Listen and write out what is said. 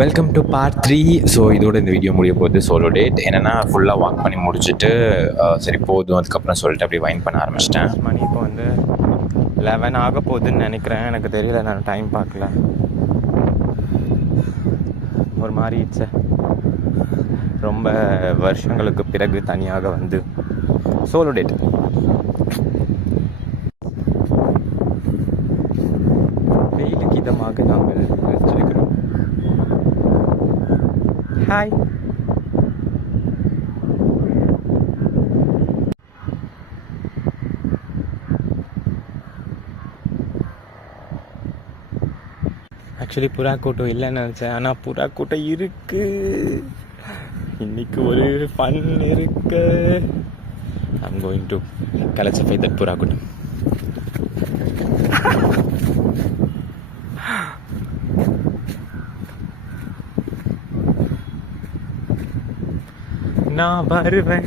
Welcome to part 3. So இதோட இந்த video முடிய போகுது. சோலோ டேட் என்னென்னா ஃபுல்லாக வாக் பண்ணி முடிச்சுட்டு சரி போதும் அதுக்கப்புறம் சொல்லிட்டு அப்படியே வைன் பண்ண ஆரம்பிச்சிட்டேன். மணி இப்போ வந்து 11 ஆக போகுதுன்னு நினைக்கிறேன். எனக்கு தெரியல, நான் டைம் பார்க்கல. ஒரு மாதிரி இட்ஸ் ரொம்ப வருஷங்களுக்கு பிறகு தனியாக வந்து சோலோ டேட். வெயிலுக்கு இதமாக நாங்கள் வச்சிருக்கிறோம். ஹாய். ஆக்சுவலி புறா கூட்டம் இல்லைன்னு நினச்சேன், ஆனால் புறா கூட்டம் இருக்கு. இன்னைக்கு ஒரு ஃபன் இருக்கு. ஐம் கோயிங் டு கலச்சஃபை தட் புறா கூட்டம். நான் வருவேன்.